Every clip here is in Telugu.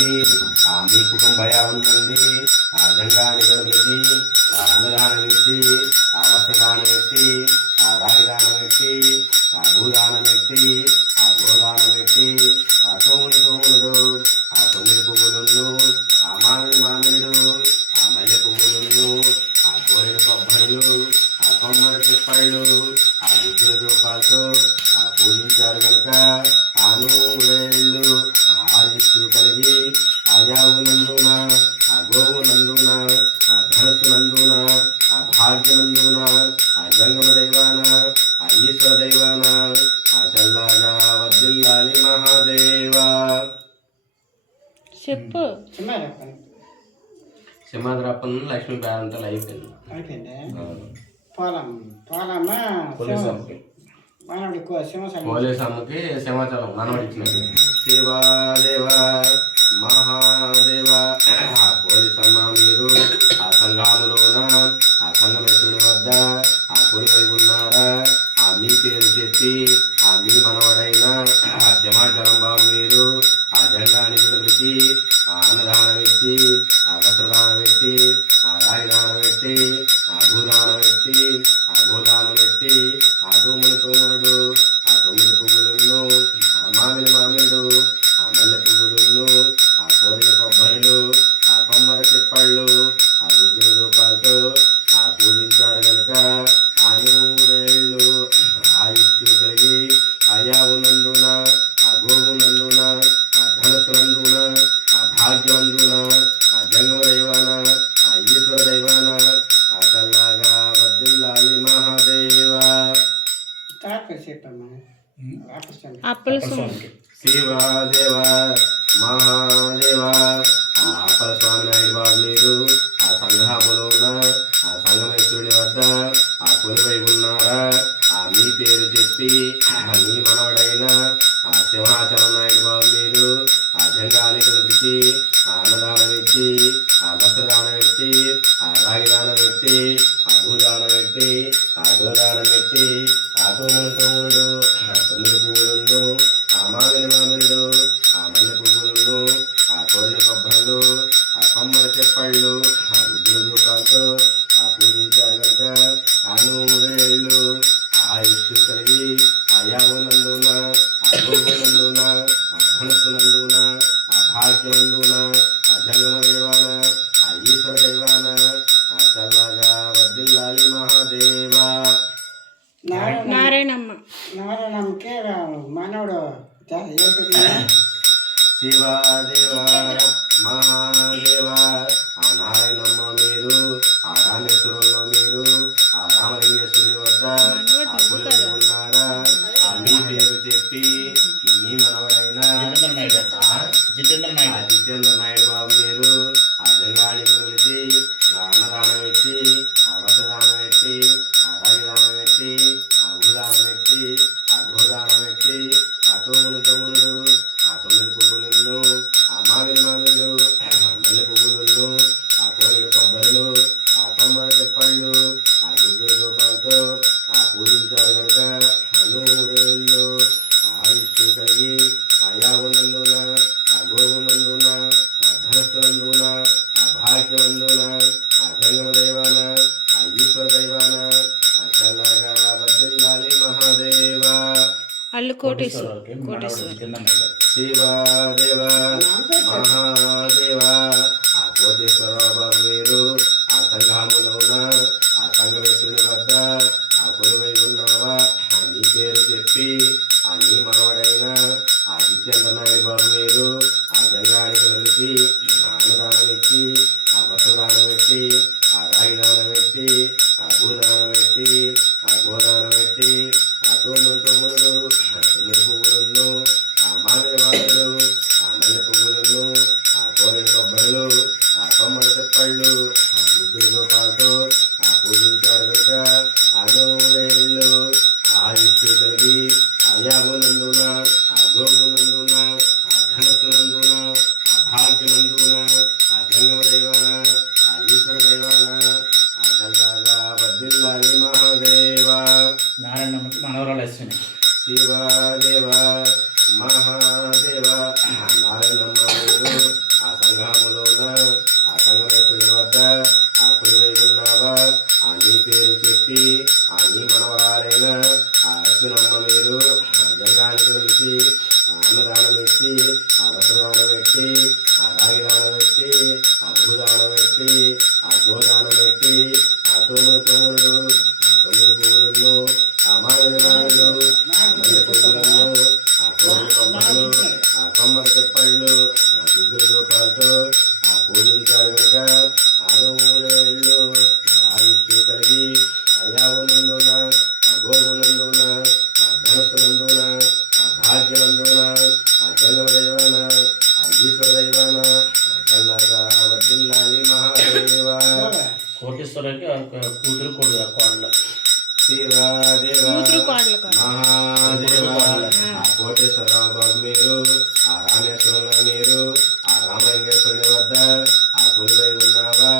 పెట్టి మీ కుటుంబ యావన్ నుండి జంగాన్ని గణపతి అన్నదానం ఇచ్చి వస్త్రదానం ఎట్టి రాగి దానం ఎట్టి భూదానం ఎట్టి గోదానం ఎట్టి తోముడు 9 పువ్వులను మామిడి మల్లె పువ్వులను కోరిన కొబ్బరిలు కొమ్మరి చిప్పళ్ళు దిద్దుల రూపాలతో పూజించారు కనుక నూరేళ్ళు ఆయుష్షు కలిగి అయావునందున గోవునందున ధనస్సునందున భాగ్యనందున జంగమ దైవాన ఈశ్వర దైవాన చల్లగా వర్ధిల్లాలి మహాదేవ. చెప్పు. సింహాద్రప్పన్ లక్ష్మీ పేరంతా అయిపోయింది. పోలీస్ అమ్మకి సింహాచలం మనవడిచ్చినట్టు శివాదేవ మహాదేవ. పోలీస్ అమ్మ మీరు సంఘములోన సంఘమేశ్వరుని వద్ద కొలువై ఉన్నారా? మీ పేరు చెప్పి మీ మనవడైన సింహాచలం బాబు మీరు జంగానికి పెట్టి అన్నదానం పెట్టి వస్త్రదానం పెట్టి రాగి దానం పెట్టి భూదానం పెట్టి గోదానం పెట్టి తోముడు 9 పువ్వులను మామిడు మల్లె పువ్వులను కోరిన కొబ్బరిలు కొమ్మరి చిప్పళ్ళు రుద్దుల రూపాలతో పూజించారు కనుక నూరేళ్ళు ఆయుష్షు కలిగి అయావునందున గోవునందున ధనస్సునందున భాగ్యవందున జంగమ దైవాన ఈశ్వర దైవాన చల్లగా వర్ధిల్లాలి మహాదేవ. శివాదేవ మహాదేవ. అప్పల స్వామి నాయుడు బాబు మీరు సంఘములోన సంగమేశ్వరుని వద్ద కొలువై ఉన్నారా? మీ పేరు చెప్పి మీ మనవడైన సింహాచలం నాయుడు బాబు మీరు జంగానికి పెట్టి అన్నదానం ఇచ్చి వస్త్రదానం పెట్టి రాగి దానం పెట్టి భూదానం పెట్టి గోదానం పెట్టి తోముడు 9 పువ్వులను మామిడు మల్లె పువ్వులను కోరిన కొబ్బరిలు కొమ్మరి చెప్పళ్ళు రుద్దుల రూపాలతో పూజించారు కనుక నూరేళ్ళు ఆయుష్షు కలిగి అయావునందున గోవునందున ధనస్సునందున భాగ్యమందున జంగమ దైవాన ఈశ్వర దైవాన చల్లగా వర్ధిల్లాలి మహాదేవ. నారాయణమ్మకే మనవడు శివాదేవ మహాదేవ. నారాయణమ్మ మీరు రామేశ్వరంలో మీరు రామలింగేశ్వరి వద్ద కొలువై ఉన్నారా? మీ పేరు చెప్పి మీ మనవడైన జితేంద్ర నాయుడు బాబు మీరు జంగానికి వెళితే అన్నదానం పెట్టి వస్త్రదానం పెట్టి రాగి దానం పెట్టి భూదానం పెట్టి గోదానం పెట్టి తోముడు 9 పువ్వులను మామిడు మల్లె పువ్వులను కోరిన కొబ్బరిలు కొమ్మరి చెప్పళ్ళు రుద్దుల రూపాలతో పూజించారు కనుక నూరేళ్ళు ఆయుష్షు కలిగి అయావునందున గోవునందున ధనస్సునందున భాగ్యవందున జంగమ దైవాన ఈశ్వర దైవాన చల్లగా వర్ధిల్లాలి మహాదేవ. శివాదేవ మహాదేవ. కోటేశ్వర బాబు మీరు సంఘములోన సంగమేశ్వరుని వద్ద కొలువై ఉన్నావా? నీ పేరు చెప్పి నీ మనవడైన జితేంద్ర నాయుడు బాబు మీరు జంగానికి వెళితే అన్నదానం ఇచ్చి వస్త్రదానం పెట్టి రాగి దానం పెట్టి భూదానం పెట్టి గోదానం పెట్టి తోముడు 9 పువ్వులను మామిడు మల్లె పువ్వులను కోరిన కొబ్బరిలు కొమ్మరి చెప్పళ్ళు రుద్దుల రూపాలతో పూజించారు కనుక నూరేళ్ళు ఆయుష్షు కలిగి అయావునందున గోవునందున ధనస్సునందున భాగ్యనందున జంగమ దైవాన ఈశ్వర దైవాన చల్లగా వర్ధిల్లాలి మహాదేవ. నారాయణమ్మకి మనవరాలు అశ్విని. శివాదేవ మహాదేవ. నారాయణమ్మ మీరు పెట్టి ఆ రాగి దానం పెట్టి ఆ భూదానం పెట్టి ఆ గోదానం పెట్టి ఆ తోముడు ఆ 9 పువ్వులను ఆ మామిడి ఆ మల్లె పువ్వులను ఆ కోడి కొమ్మలు ఆ కొమ్మరి చెప్పళ్ళు ఆ గుగ్గుల రూపాలతో ఆ పూజించారు కనుక ఆరు ఊరేళ్ళు ఆయుష్షు కలిగి అయ్యావునందున ఆ గోవునందున ఆ ధనస్సునందున ఆ భాగ్యమందున ఆ జంగమ దైవాన ఆ ఈశ్వర దైవాన చల్లగా వర్ధిల్లాలి మహాదేవా. కోటేశ్వరకి కూతురు కోడలు శివాదేవ మహాదేవ ఆ కోటేశ్వరరావు బాబు మీరు ఆ రామేశ్వరంలో మీరు ఆ రామలింగేశ్వరుని వద్ద ఆ కొలువై ఉన్నావా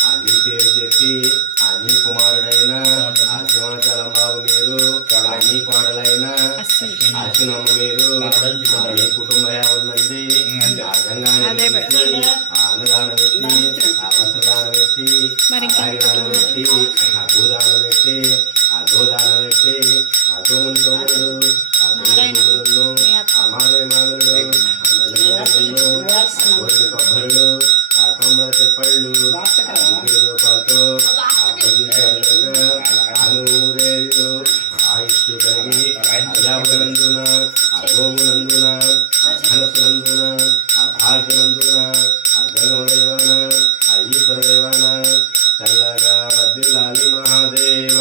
ఆ నీ పేరు చెప్పి ఆ నీ కుమారుడైన ఆ సింహాచలం బాబు మీరు ఆ నీ కోడలైన అశ్వినమ్మ మీరు ఆ నీ కుటుంబం ఉన్నది ఆ గంగాని ఆ అన్నదానం పెట్టి ఆ వస్త్రదానం పెట్టి ఆ రాగిదానం పెట్టి ఆ భూదానం పెట్టి ఆ గోదానం పెట్టి ఆ తోముడు ఆ పువ్వులను ఆ మామిడులు ఆ మల్లెలు ఆ కోరిన కొబ్బరులు ఆ కొమ్మరి చెప్పళ్ళు ఆ గుగ్గిల రూపాలతో ఆ పూజించారు కనుక ఆనూరేళ్ళు ఆయుష్షు కలిగి అయామునందున ఆ గోవునందున ఆ ధనస్సునందున ఆ భాగ్యనందున ఆ జంగమ దైవాన ఆ ఈశ్వర దైవాన చల్లగా వర్ధిల్లాలి మహాదేవ.